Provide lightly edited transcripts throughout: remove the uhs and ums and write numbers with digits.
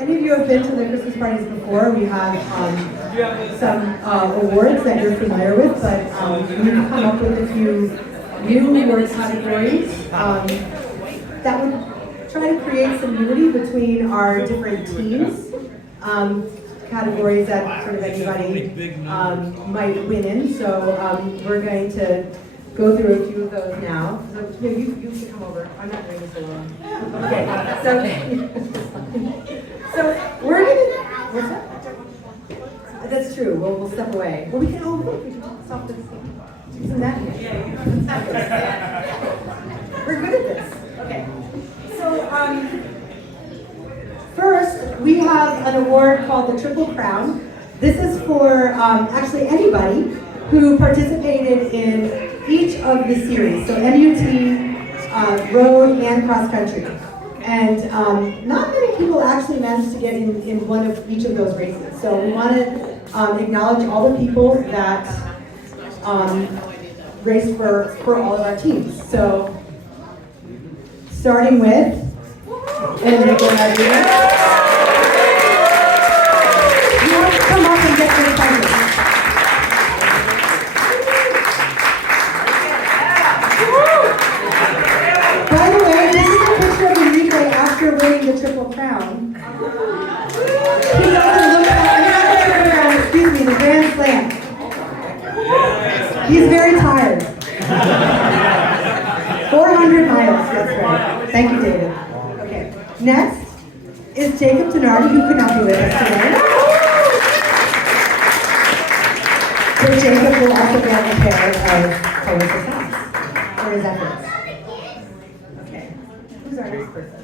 any of you have been to the Christmas parties before, we have some awards that you're familiar with, but we've come up with a few new award categories that would try to create some unity between our different teams. Categories that sort of anybody might win in. So we're going to go through a few of those now. So yeah, you can come over. I'm not doing this alone. Okay. So we're gonna. What's that? That's true. We'll step away. Well, we can. Oh, look, we can stop this. Isn't that? Yeah. We're good at this. Okay. So first, we have an award called the Triple Crown. This is for actually anybody who participated in each of the series, so MUT, road, and cross country. And not many people actually managed to get in one of each of those races. So we want to acknowledge all the people that raced for all of our teams. So starting with Enrique Rodriguez. You want to come up and get your photo. By the way, this is a picture of Enrique after winning the Triple Crown. He doesn't look like the Grand Slam. He's very tired. 400 miles, that's right. Thank you, David. Okay, next is Jacob Denardi, who could not be with us today. But Jacob will also get a pair of colorful socks for his efforts. Okay, who's our next person?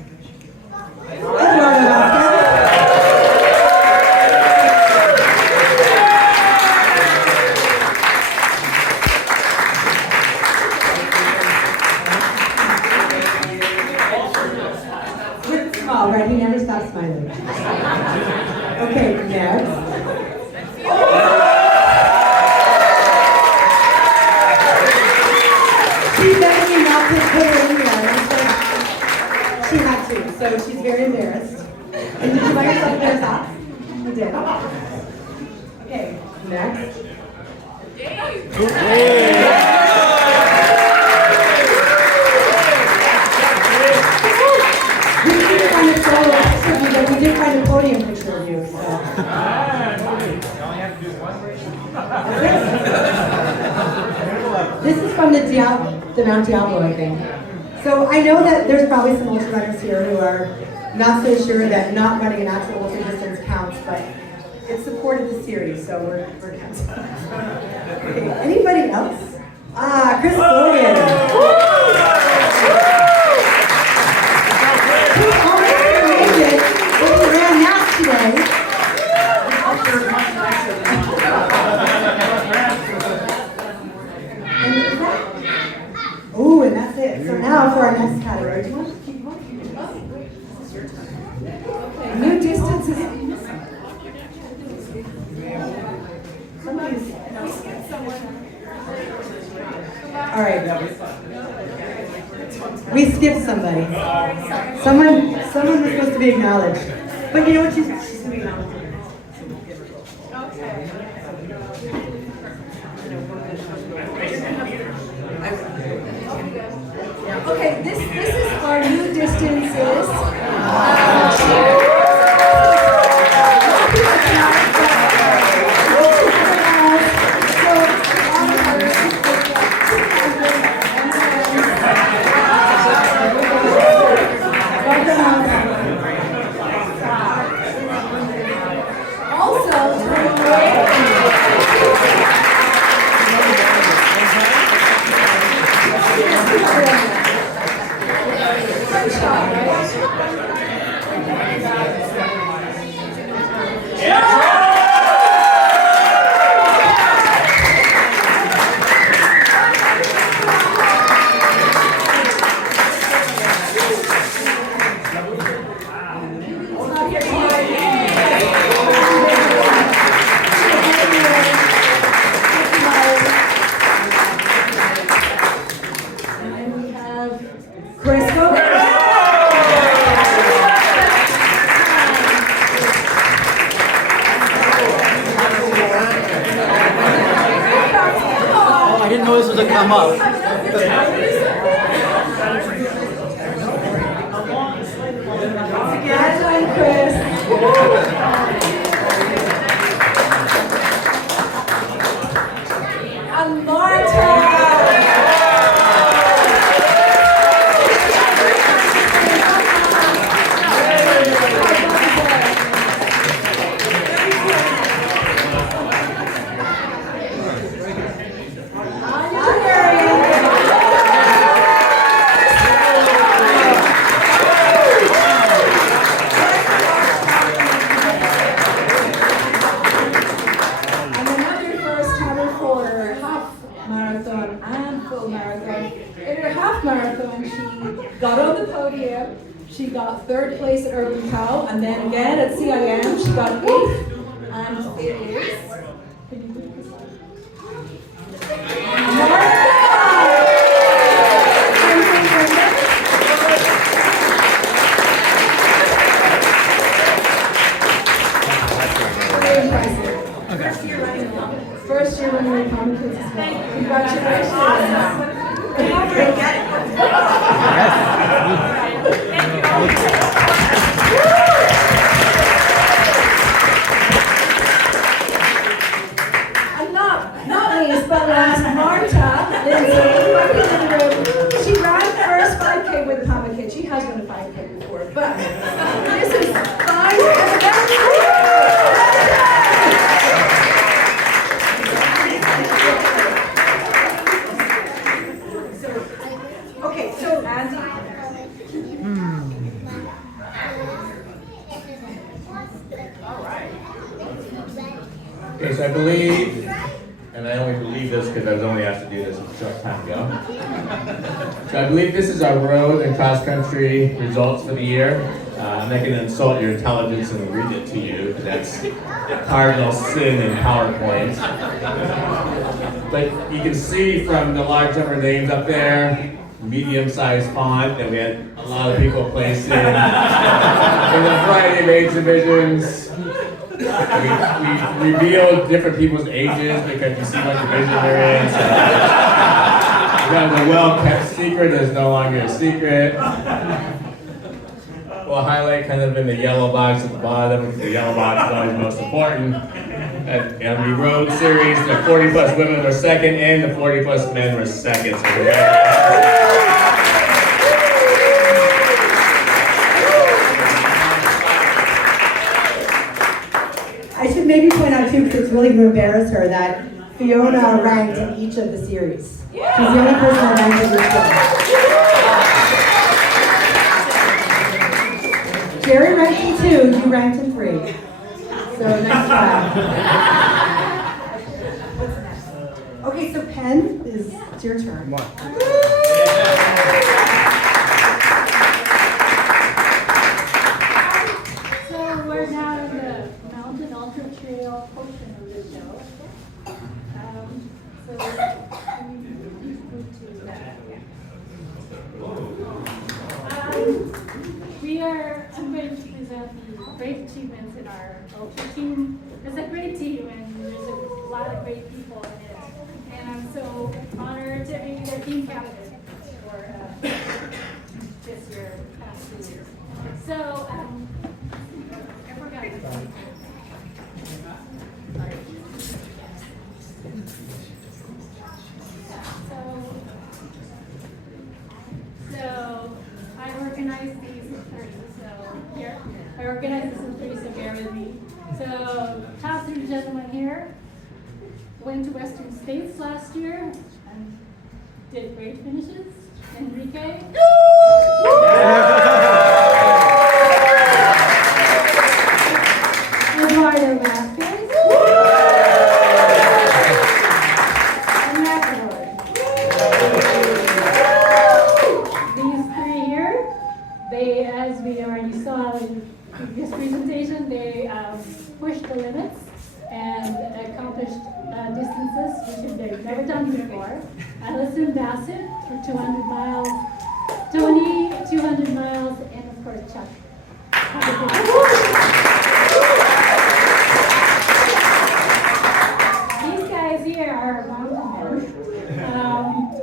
Right, he never stops smiling. Okay, next. She begged me not to put her in there. She had to, so she's very embarrassed. And did you buy yourself a pair of socks? You did. Okay, next. But we did find a podium picture of you. So. This is from the Mount Diablo, I think. So I know that there's probably some ultra runners here who are not so sure that not running an actual ultra distance counts, but it supported the series, so we're counting. Okay, anybody else? Chris Logan. Oh, and that's it. So now for our next category. Do you want to keep going? This is your turn. Okay. New distances. All right. We skipped somebody. Someone was supposed to be acknowledged. But you know what? She's going to be acknowledged. Okay, this is our new distances. come up. Well done, Chris. And Marta. Got on the podium, she got 3rd place at Urban Cow, and then again at CIM, she got 8th, and it is... Can you move this on? Very impressive. Okay. First year running Pamakid as well. Congratulations. And not least but last, Marta Lindsay, she ran first 5K with Pamakid. She has run a 5K before, but this is 5K. Okay, so Andy. Okay, so I believe, and I only believe this because I was only asked to do this a short time ago. So I believe this is our road and cross country results for the year. I'm not going to insult your intelligence and read it to you, because that's cardinal sin in PowerPoint. But you can see from the large number of names up there, medium-sized font, that we had a lot of people placed in a variety of age divisions. We revealed different people's ages because you see what division they're in. So the well-kept secret is no longer a secret. We'll highlight kind of in the yellow box at the bottom, because the yellow box is always most important. And the road series, the 40 plus women were second and the 40 plus men were second. So I should maybe point out too, because it's really going to embarrass her, that Fiona ranked in each of the series. She's the only person that ranked in each one. Jerry ranked in 2, you ranked in 3. So next time. Okay, so Penn, it's your turn. Come on. So we're now in the Mountain Ultra Trail portion of the show. So please move to that. I'm going to present the great achievements in our ultra team. It's a great team, and there's a lot of great people in it. And I'm so honored to be their team captain for this year, past 2 years. So, I forgot. So I organized these in 30. So here, I organized this in 30, so bear with me. So top 3 gentlemen here went to Western States last year and did great finishes. Enrique. Eduardo Vasquez. And McAvoy. These 3 here, they, as we already saw in the previous presentation, they pushed the limits and accomplished distances which they've never done before. Allison Bassett for 200 miles, Tony 200 miles, and of course Chuck. These guys here are mountain men.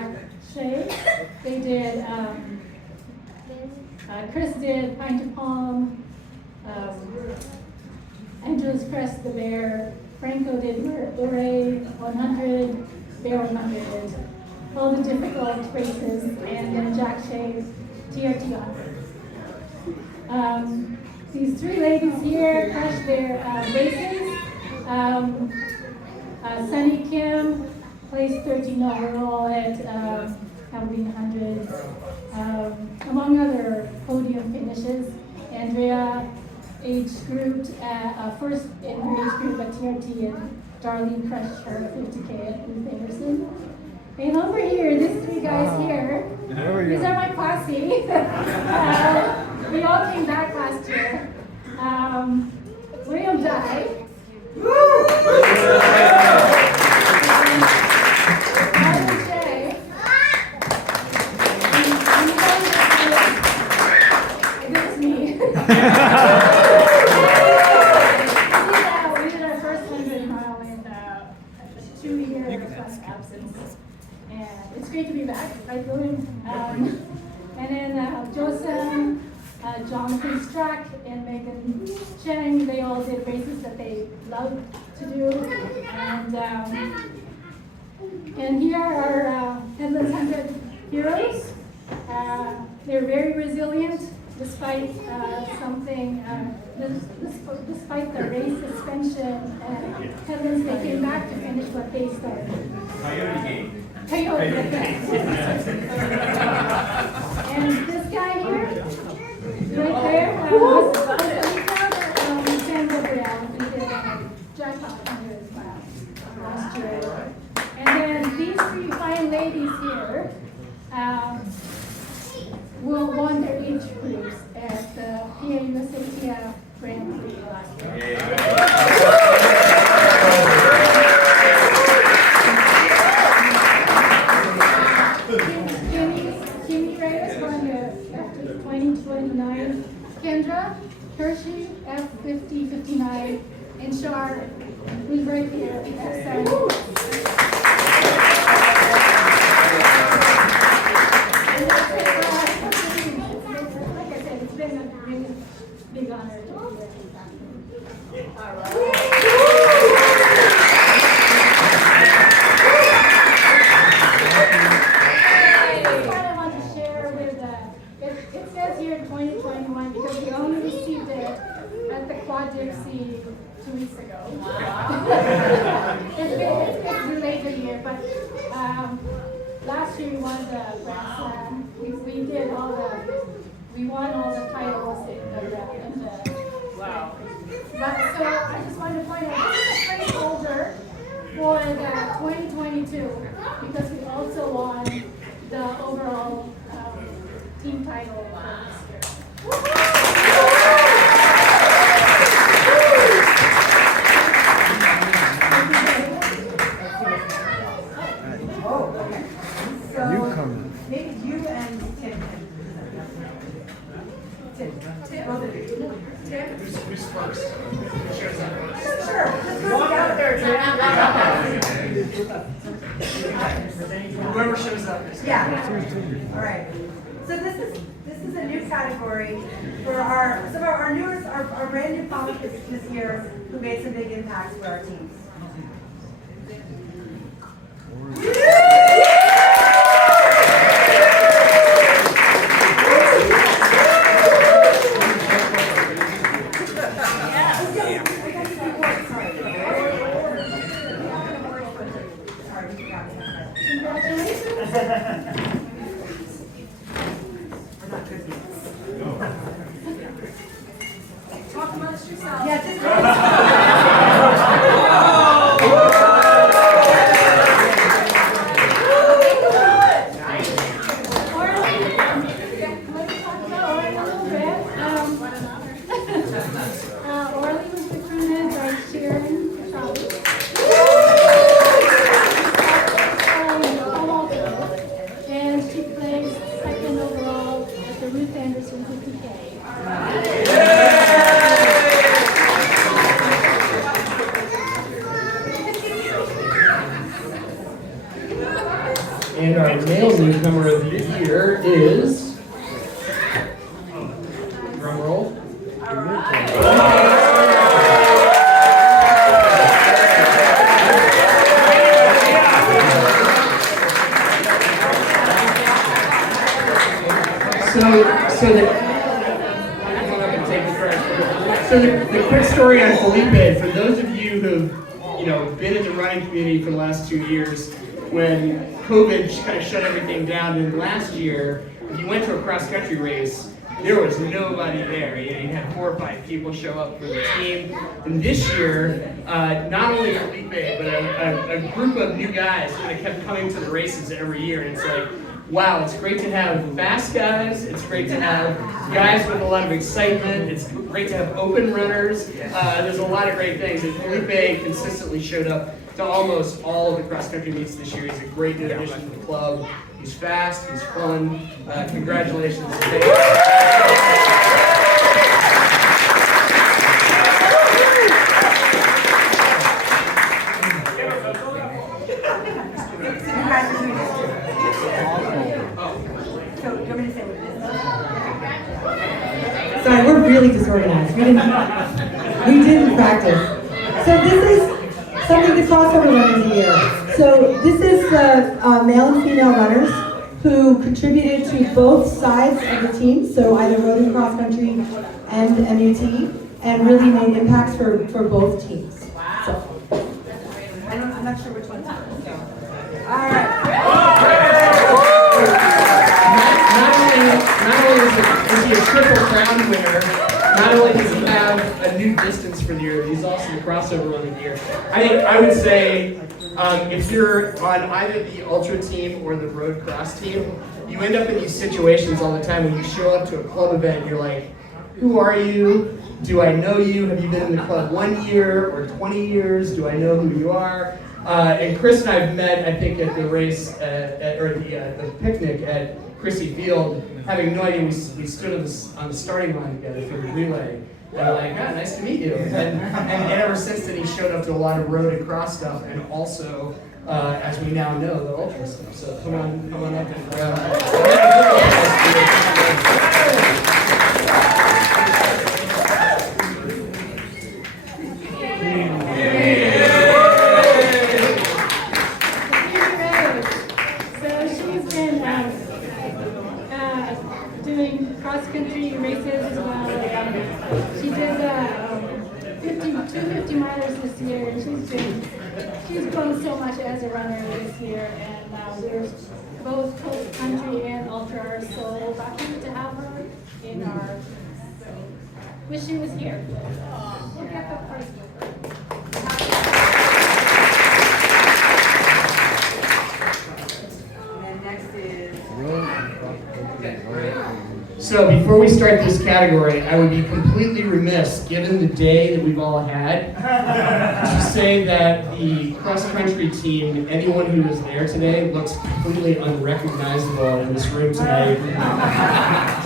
Jack Shea. They did, Chris did Pine to Palm, Andrew's Crest the Bear, Franco did Ure 100, Bear 100, all the difficult races, and then Jack Shea's TRT 100. These three ladies here crushed their races. Sunny Kim placed 13 overall at Halloween 100, among other podium finishes. Andrea age grouped first in her age group at TRT, and Darlene crushed her 50K at Ruth Anderson. And over here, these three guys here, these are my posse. We all came back last year. William died. This is me. We did our first 100 mile in 2 years plus absence. And it's great to be back, right, William? And then Joseph, Jonathan Strack, and Megan Cheng, they all did races that they love to do. And here are Headlands 100 heroes. They're very resilient despite despite the race suspension. Headlands, they came back to finish what they started. Coyote, and this guy here, right there, Sam Gabriel, he did jackpot 100 as well last year. And then these three fine ladies here won their age groups at the PA USA Grand Prix last year. Kimmy Reyes won the 2029. Kendra Hershey F5059, and Shar, who's right here at F7. Like I said, it's been a really big honor to be here. All right. It says here 2021 because we only received it at the Quad Dipsy 2 weeks ago. It's related here, but last year we won the Grand Slam. We won all the titles in the wow. But so I just wanted to point out this is a placeholder for the 2022 because we also won the overall team title this year. Oh, okay. So Newcomers. maybe you and Tim can. Tim, both of you. Tim? Who's first? Sure. Let's go together. Whoever shows up is. Yeah. All right. So this is a new category for some of our newest, our brand new Pamakid this year who made some big impacts for our teams. Talk amongst yourselves. Yeah, just Orly was recruited by Sharon Charlie. And she placed second overall at the Ruth Anderson 50K. newcomer of the year is, drum roll. So the quick story on Felipe, for those of you who've been in the running community for the last 2 years, when COVID kind of shut everything down, and last year, if you went to a cross-country race, there was nobody there. You had 4 or 5 people show up for the team. And this year, not only Felipe, but a group of new guys kind of kept coming to the races every year. And it's like, wow, it's great to have fast guys. It's great to have guys with a lot of excitement. It's great to have open runners. There's a lot of great things. And Felipe consistently showed up to almost all of the cross-country meets this year. He's a great new addition to the club. He's fast, he's fun. Congratulations. Sorry, we're really disorganized. We didn't practice. So this is something the crossover runners a year. So this is the male and female runners who contributed to both sides of the team, so either road and cross country and MUT, and really made impacts for both teams. So I'm not sure which one's on. So. All right. Not only is he a triple crown winner, not only does he have a new distance for the year, he's also the crossover runner of the year. I would say if you're on either the ultra team or the road cross team, you end up in these situations all the time when you show up to a club event, you're like, who are you? Do I know you? Have you been in the club 1 year or 20 years? Do I know who you are? And Chris and I have met, I think, at the race, or the picnic at Chrissy Field, having no idea we stood on the starting line together for the relay. And we're like, ah, nice to meet you. And ever since then, he showed up to a lot of road and cross stuff, and also, as we now know, the ultra stuff. So come on up and doing cross-country races as well. She did 250 milers this year, and she's grown so much as a runner this year. And we're both cross-country and ultra, so lucky to have her in our. Wish she was here. We'll get the first So before we start this category, I would be completely remiss, given the day that we've all had, to say that the cross-country team, anyone who was there today, looks completely unrecognizable in this room tonight.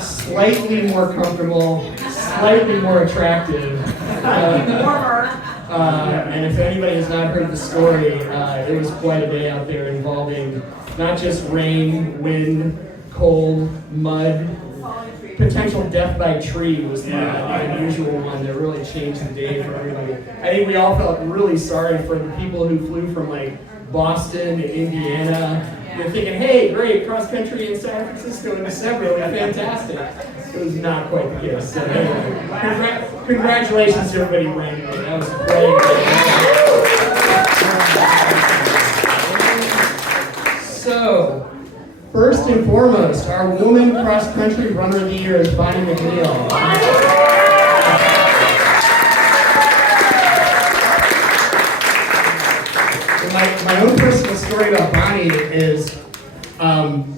Slightly more comfortable, slightly more attractive. And if anybody has not heard the story, it was quite a day out there involving not just rain, wind, cold, mud. Potential death by tree was the unusual one that really changed the day for everybody. I think we all felt really sorry for the people who flew from like Boston to Indiana. You're thinking, hey, great, cross country in San Francisco in December, it'll be fantastic. It was not quite the case. So anyway, congratulations to everybody who ran. That was great. So, first and foremost, our woman cross-country runner of the year is Bonnie McNeil. My own personal story about Bonnie is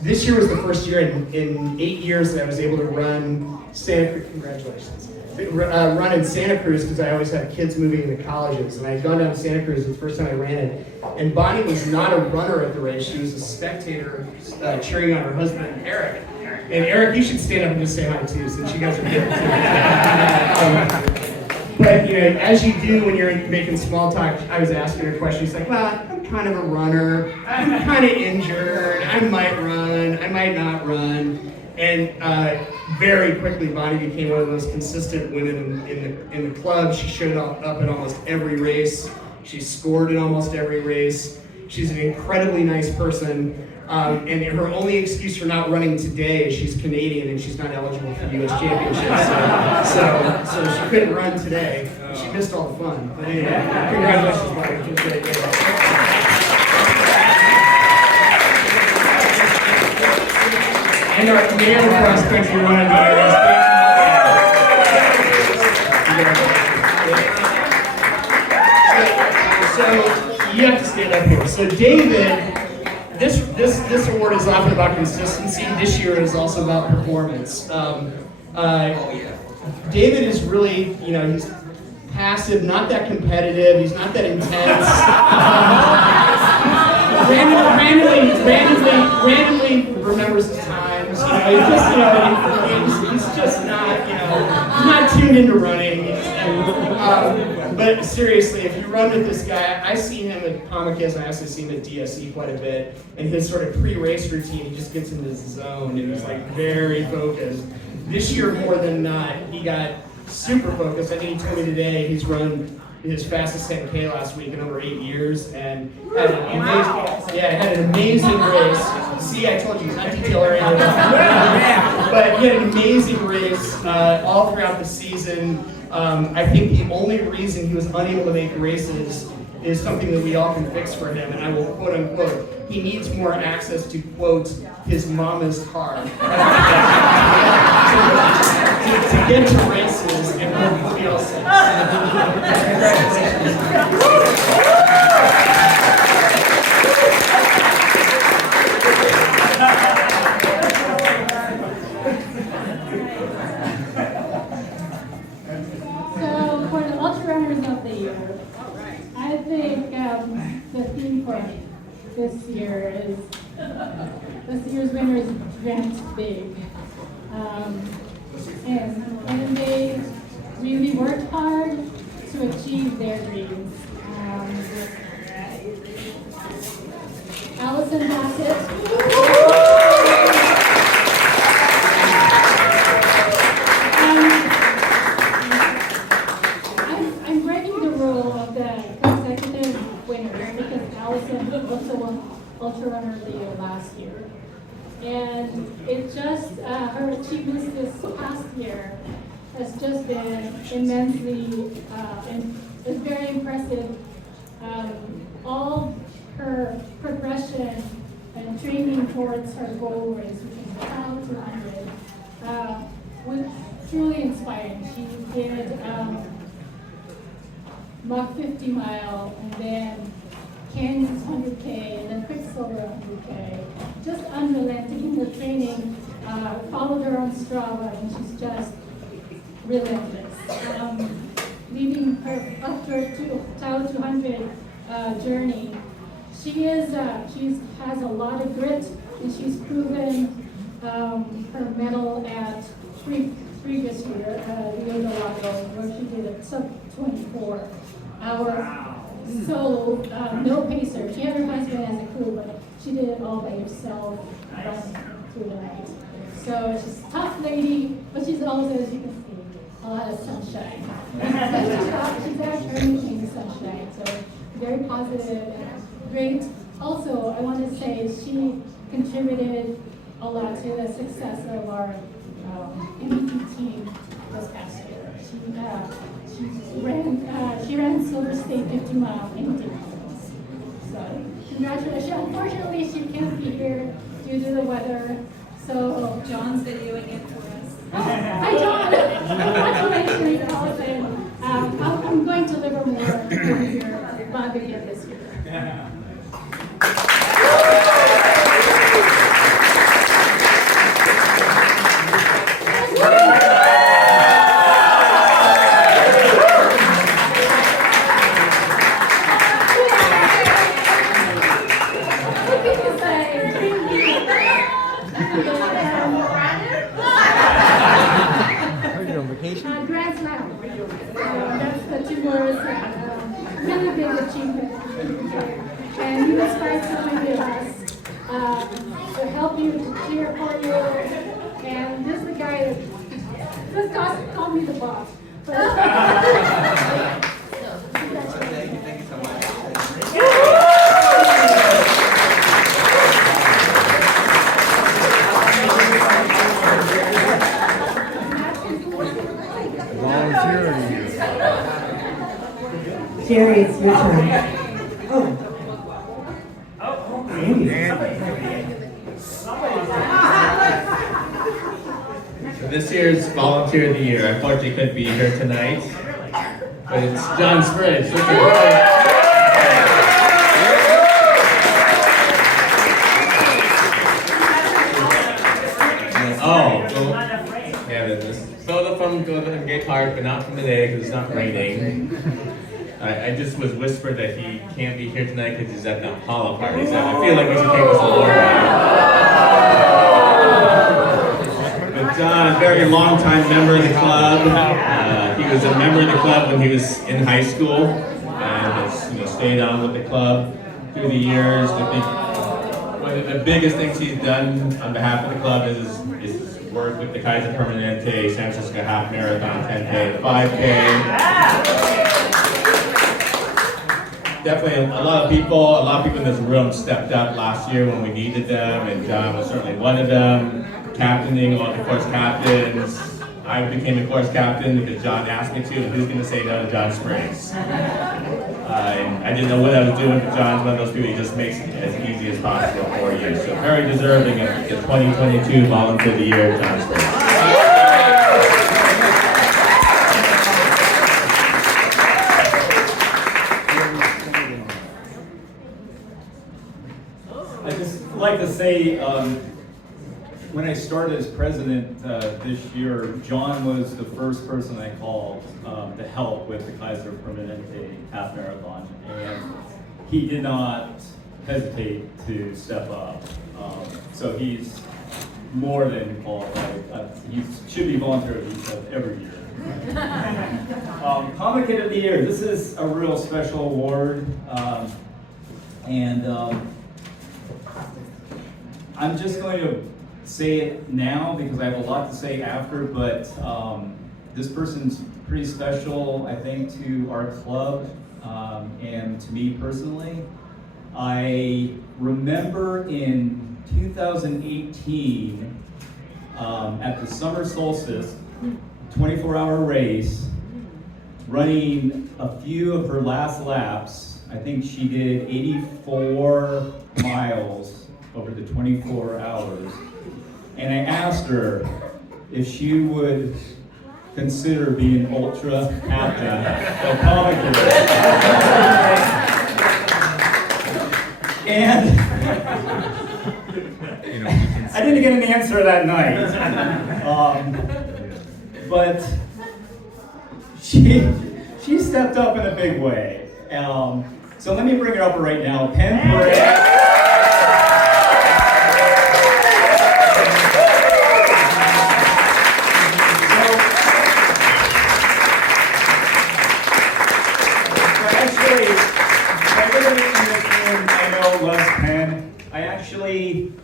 this year was the first year in 8 years that I was able to run Santa Cruz. Congratulations. Run in Santa Cruz because I always have kids moving into colleges, and I had gone down to Santa Cruz the first time I ran it. And Bonnie was not a runner at the race; she was a spectator, cheering on her husband Eric. And Eric, you should stand up and just say hi too, since you guys are here too. But as you do when you're making small talk, I was asking her a question. She's like, "Well, I'm kind of a runner. I'm kind of injured. I might run. I might not run. And very quickly, Bonnie became one of the most consistent women in the club. She showed up at almost every race. She scored in almost every race. She's an incredibly nice person. And her only excuse for not running today is she's Canadian and she's not eligible for U.S. championships. So she couldn't run today. She missed all the fun. But anyway, congratulations, Bonnie. It was great. And our male cross-country runner of the year is Dan. So you have to stand up here. So David, this award is often about consistency. This year is also about performance. David is really, he's passive, not that competitive. He's not that intense. Randomly remembers his times. He's just not, he's not tuned into running. But seriously, if you run with this guy, I see him at Pamakid, and I also see him at DSE quite a bit. And his sort of pre-race routine, he just gets into his zone and he's like very focused. This year, more than not, he got super focused. I think he told me today he's run his fastest 10K last week in over 8 years and had an amazing race. See, I told you, he's not detail oriented. But he had an amazing race all throughout the season. I think the only reason he was unable to make races is something that we all can fix for him, and I will quote unquote, he needs more access to, quote, his mama's car to get to races, and we'll be all set. So for the Ultra Runners of the Year, I think the theme for this year is, this year's winner is dreamt big. And they really worked hard to achieve their dreams. Allison Bassett. I'm breaking the rule of the consecutive winner because Allison also won Ultra Runner of the Year last year. And it just, her achievements this past year has just been immensely, and it's very impressive. All her progression and training towards her goal race, which is the 200, was truly inspiring. She did Mach 50 mile, and then Canyons 100K, and then Quicksilver 100K. Just unrelenting in her training, followed her on Strava, and she's just relentless. Leading her up to her Tau 200 journey, she has a lot of grit, and she's proven her medal at previous year, Rio de Lago, where she did a sub-24 hour solo, no pacer. She had her husband as a crew, but she did it all by herself, running through the night. So she's a tough lady, but she's also, as you can see, a lot of sunshine. She's actually making sunshine, so very positive and great. Also, I want to say she contributed a lot to the success of our MUT team this past year. She ran Silver State 50 mile in distance. So congratulations. Unfortunately, she can't be here due to the weather. So John's videoing it for us. Oh, hi John. Congratulations, Allison. I'm going to deliver more over here by the end of this year. Yeah. Grand Slam. That's the two words. Really big achievement. And you inspired so many of us to help you, to cheer for you. And this is the guy that just called me the boss. Thank you so much. Jerry, it's your turn. Oh. So this year's Volunteer of the Year, unfortunately couldn't be here tonight, but it's John Spriggs. Soda from Golden Gate Park, but not from today because it's not raining. I just was whispered that he can't be here tonight because he's at the Apollo party, so I feel like we should take this award now. But John, a very long-time member of the club. He was a member of the club when he was in high school and has stayed on with the club through the years. One of the biggest things he's done on behalf of the club is work with the Kaiser Permanente, San Francisco Half Marathon, 10K, 5K. Definitely a lot of people in this room stepped up last year when we needed them, and John was certainly one of them, captaining all the course captains. I became a course captain because John asked me to, and who's going to say no to John Spriggs? I didn't know what I was doing, but John's one of those people who just makes it as easy as possible for you. So very deserving of the 2022 Volunteer of the Year, John Spriggs. I just like to say, when I started as president this year, John was the first person I called to help with the Kaiser Permanente half marathon, and he did not hesitate to step up. So he's more than qualified. He should be volunteer of every year. Pamakid of the Year. This is a real special award, and I'm just going to say it now because I have a lot to say after, but this person's pretty special, I think, to our club and to me personally. I remember in 2018 at the summer solstice, 24-hour race, running a few of her last laps. I think she did 84 miles over the 24 hours. And I asked her if she would consider being ultra captain of Pamakid. And I didn't get an answer that night. But she stepped up in a big way. So let me bring her up right now.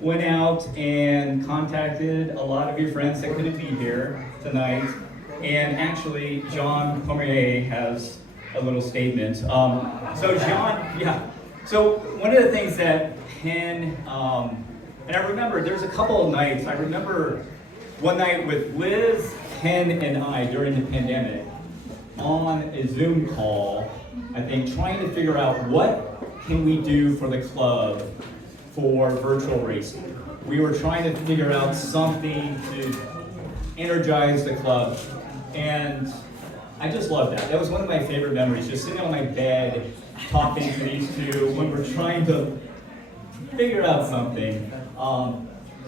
Went out and contacted a lot of your friends that couldn't be here tonight, and actually John Poirier has a little statement. So John, yeah. So one of the things that Penn, and I remember there's a couple of nights. I remember one night with Liz, Penn, and I during the pandemic on a Zoom call. I think trying to figure out what can we do for the club for virtual racing. We were trying to figure out something to energize the club, and I just loved that. That was one of my favorite memories, just sitting on my bed talking to these two when we're trying to figure out something.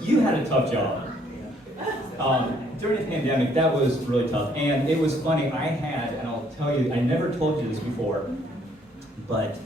You had a tough job. During the pandemic, that was really tough, and it was funny. I had, and I'll tell you, I never told you this before, but